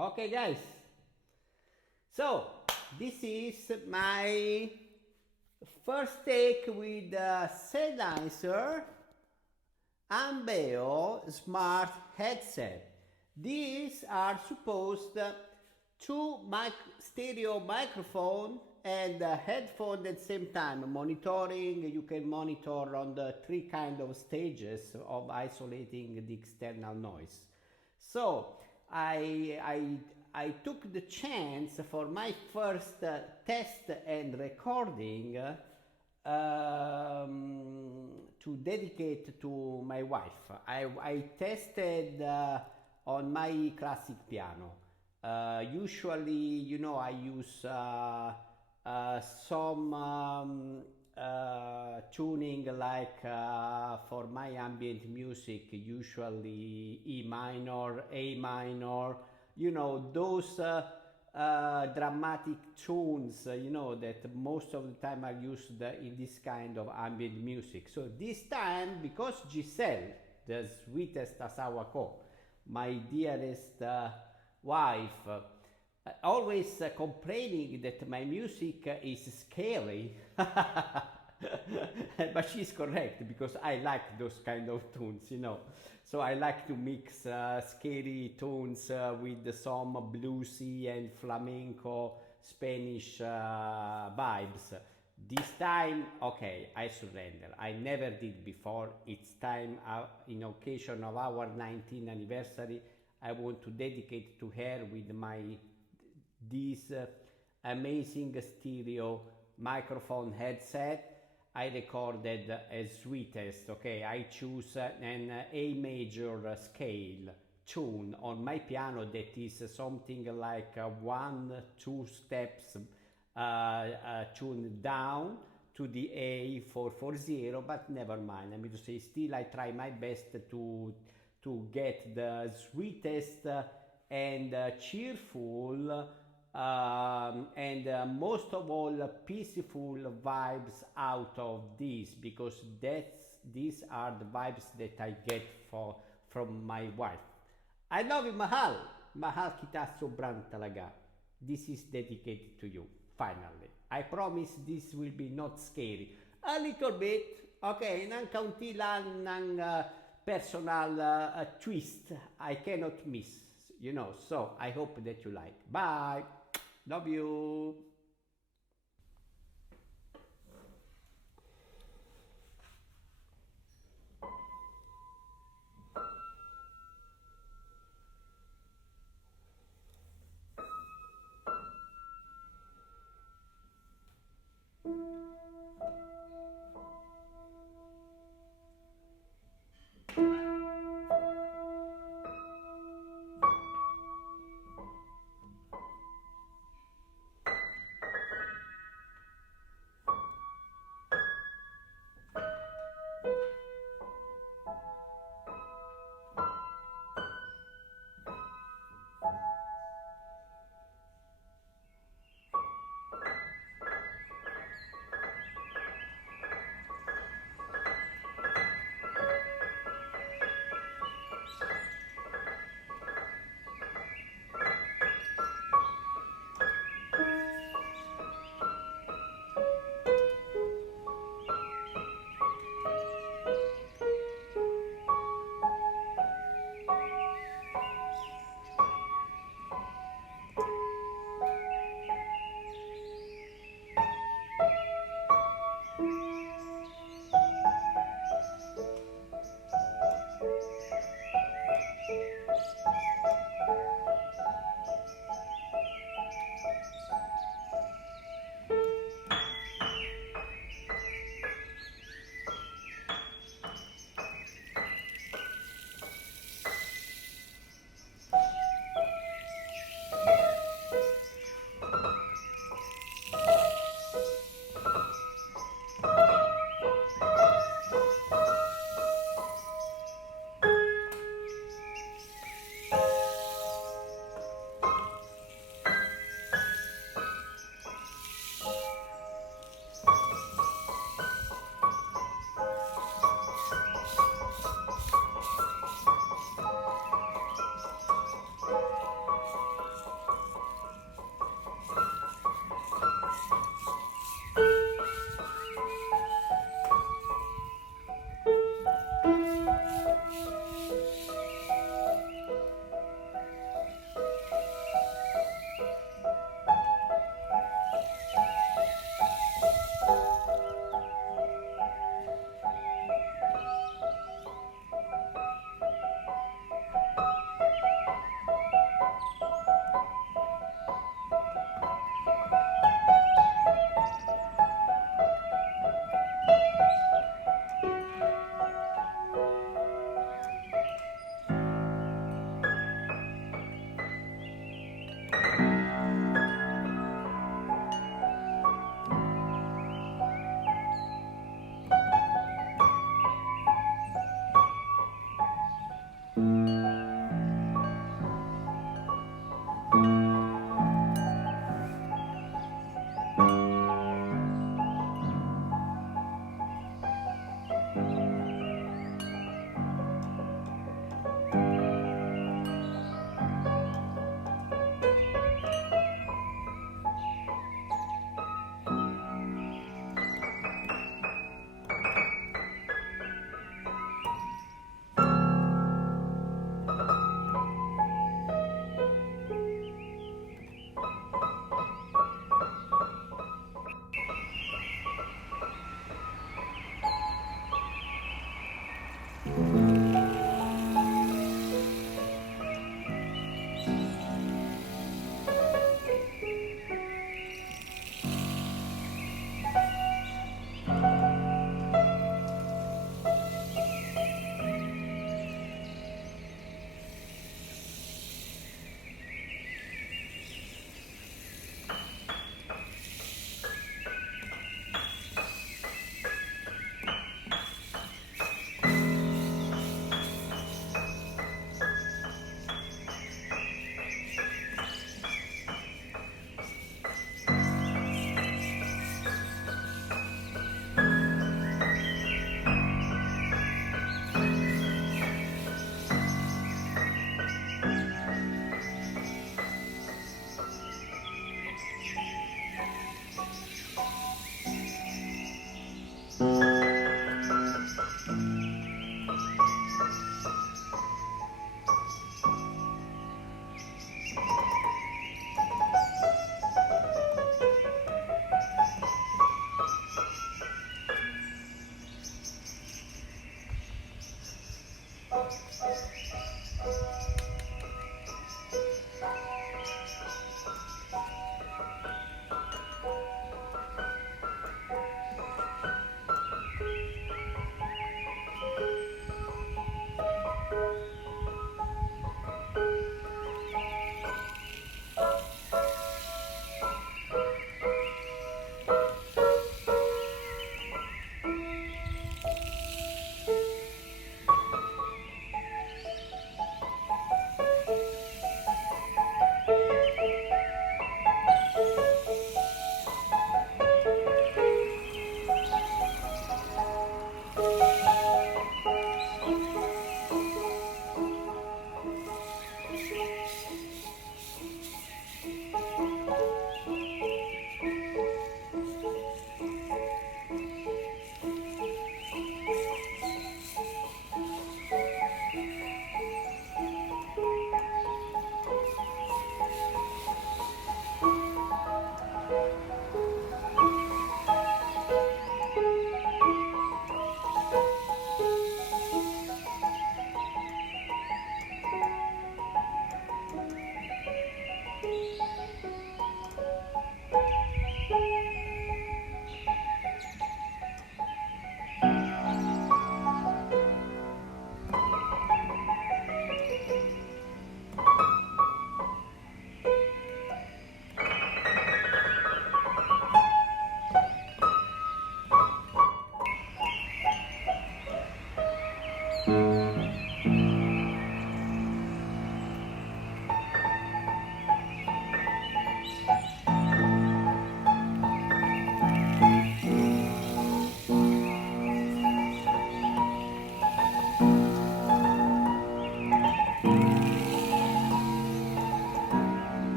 Okay, guys. So this is my first take with the Sennheiser Ambeo Smart Headset. These are supposed two stereo microphone and a headphone at the same time. Monitoring, you can monitor on the three kind of stages of isolating the external noise. So I took the chance for my first test and recording to dedicate to my wife. I tested on my classic piano. Usually, I use some tuning like for my ambient music, usually E minor, A minor, those dramatic tunes, that most of the time I use in this kind of ambient music. So this time, because Giselle, the sweetest Asawako, my dearest wife, always complaining that my music is scary. But she's correct because I like those kind of tunes. So I like to mix scary tunes with some bluesy and flamenco Spanish vibes. This time, okay, I surrender. I never did before. It's time, in occasion of our 19th anniversary, I want to dedicate to her with this amazing stereo microphone headset. I recorded as sweetest. Okay, I choose an A major scale tune on my piano that is something like 1-2 steps tuned down to the A 440, but never mind. I mean to say, still I try my best to get the sweetest and cheerful and most of all peaceful vibes out of this, because these are the vibes that I get from my wife. I love you, Mahal. Mahal kita sobrang talaga. This is dedicated to you. Finally, I promise this will be not scary. A little bit, okay, ng kaunti lang ng personal twist I cannot miss, so I hope that you like. Bye. Love you.